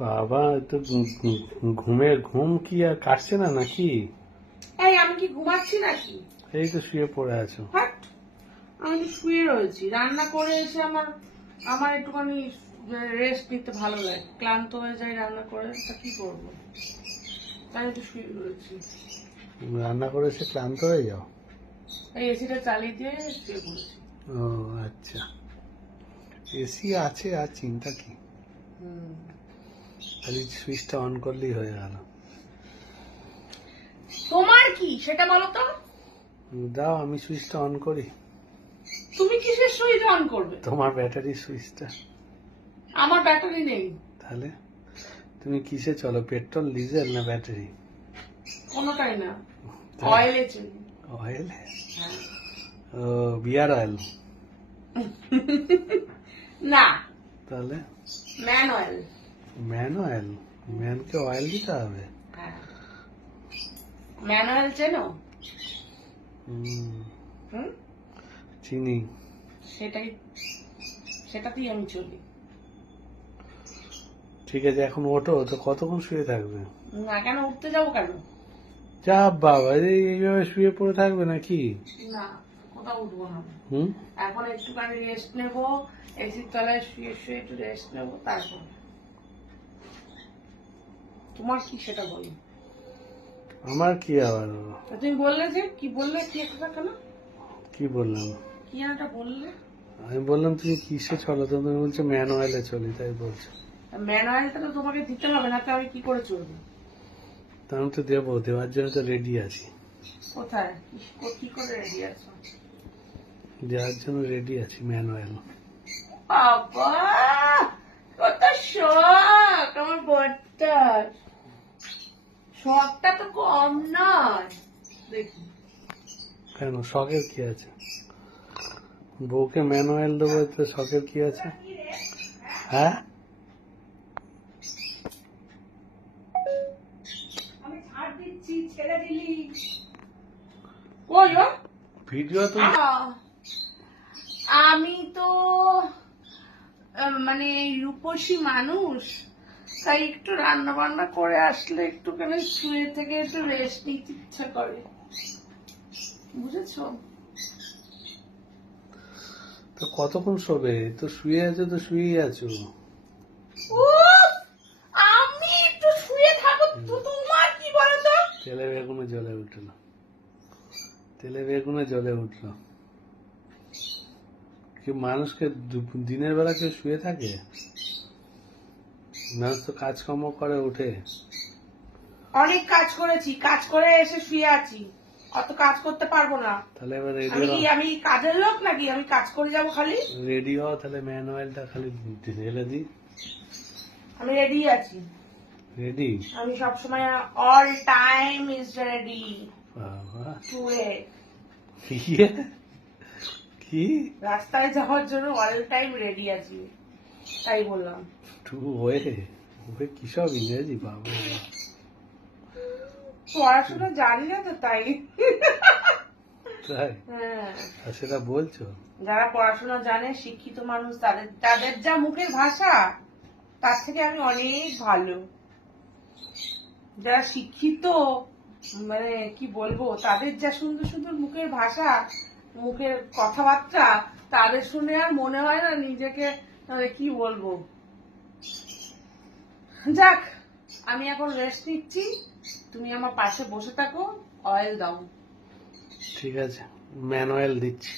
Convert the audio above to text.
বাবা তো ঘু- ঘু- ঘুমের ঘুম কি আর কাটছে না নাকি? এই আমি কি ঘুমাচ্ছি নাকি? এই তো শুয়ে পড়ে আছো। আমি তো শুয়ে রয়েছি। রান্না করে এসে আমার আমার একটুখানি রেস্ট নিতে ভালো লাগে। ক্লান্ত হয়ে যায় রান্না করে তা কি করব? তাই তো শুয়ে রয়েছি। রান্না করে এসে ক্লান্ত হয়ে যাও? এই এসিটা চালিয়ে দিয়ে শুয়ে পড়েছি। ও আচ্ছা। এসি আছে আর চিন্তা কি? হুম। খালি সুইচটা অন করলেই হয়ে গেল। তোমার কি? সেটা বলো তো। দাও আমি সুইচটা অন করি। তুমি কিসের সুইচ অন করবে? তোমার ব্যাটারি সুইচটা আমার ব্যাটারি নেই। তাহলে? তুমি কিসে চলো পেট্রোল ডিজেল না ব্যাটারি কোনোটাই না। অয়েলে চলি। অয়েল হ্যাঁ। ও বিয়ার অয়েল না। তাহলে? ম্যান অয়েল ম্যান অয়েল ম্যানকে অয়েল দিতে হবে? ম্যান অয়েল চেনো? হুম, হুম? চিনি। সেটাই। সেটাতেই আমি চলি। ঠিক আছে এখন ওঠো তো কতক্ষণ শুয়ে থাকবে? না কেন উঠতে যাব কেন? যা বাবা এই এইভাবে শুয়ে পড়ে থাকবে নাকি? না কোথাও উঠবো না হুম? এখন একটুখানি রেস্ট নেব এসির তলায় শুয়ে শুয়ে একটু রেস্ট নেব তারপর। তোমার কি সেটা বলো? আমার কি আবার? তুমি বললে যে কি বললে কি একটা কেন কি বললাম? কি একটা বললে? আমি বললাম তুমি কিসে চলো তো তুমি বলছো ম্যান অয়েলে চলি তাই বলছো। ম্যান অয়েলটা তো তোমাকে দিতে হবে না তো আমি কি করে চলবো? তা আমি তো দেবো দেওয়ার জন্য তো রেডি আছি। কোথায়? কি- করে রেডি আছো? দেওয়ার জন্য রেডি আছি ম্যান অয়েল। বাবা! কত শখ! আমার বরটার শখটা তো কম নয়। দেখি কেন? শখের কি আছে? বউকে ম্যান অয়েল দেবো তো শখের কি আছে? হ্যাঁ? আমি ছাড় দিচ্ছি ছেড়ে দিলি। কই ও? ভিডিও তো আমি তো মানে রূপসী মানুষ। তাই একটু রান্না বান্না করে আসলে একটুখানি শুয়ে থেকে একটু রেস্ট নিতে ইচ্ছা করে। বুঝেছ? তো কতক্ষণ শোবে? তো শুয়ে আছো তো শুয়েই আছো। আমি একটু শুয়ে থাকো তো তোমার কি বলো তো তেলে বেগুনে জ্বলে উঠল। তেলে বেগুনে জ্বলে উঠল। কি মানুষকে দিনের বেলা কেউ শুয়ে থাকে? মানুষ তো কাজকর্ম করে উঠে। অনেক কাজ করেছি কাজ করে এসে শুয়ে আছি। অত কাজ করতে পারব না। তাহলে এবার আমি রেডি কি আমি কাজের লোক নাকি? আমি কাজ করে যাব খালি? রেডি হও তাহলে ম্যান অয়েলটা খালি ঢেলে দিই আমি রেডি আছি। রেডি আমি সবসময় অল টাইম ইজ রেডি বাবা। টু? কি? রাস্তায় যাওয়ার জন্য অল টাইম রেডি আছি। তাই বললাম। টু ওয়ে ওয়ে কি সব ইংরেজি বাবা। পড়াশোনা জানি না তো তাই। তাই? হ্যাঁ। আর সেটা বলছো? যারা পড়াশোনা জানে শিক্ষিত মানুষ তাদের তাদের যা মুখের ভাষা তার থেকে আমি অনেক ভালো। যারা শিক্ষিত মানে কি বলব তাদের যা সুন্দর সুন্দর মুখের ভাষা মুখের কথাবার্তা তাদের শুনে আর মনে হয় না নিজেকে মানে কি বলব? যাক আমি এখন রেস্ট নিচ্ছি। তুমি আমার পাশে বসে থাকো অয়েল দাও। ঠিক আছে ম্যান অয়েল দিচ্ছি।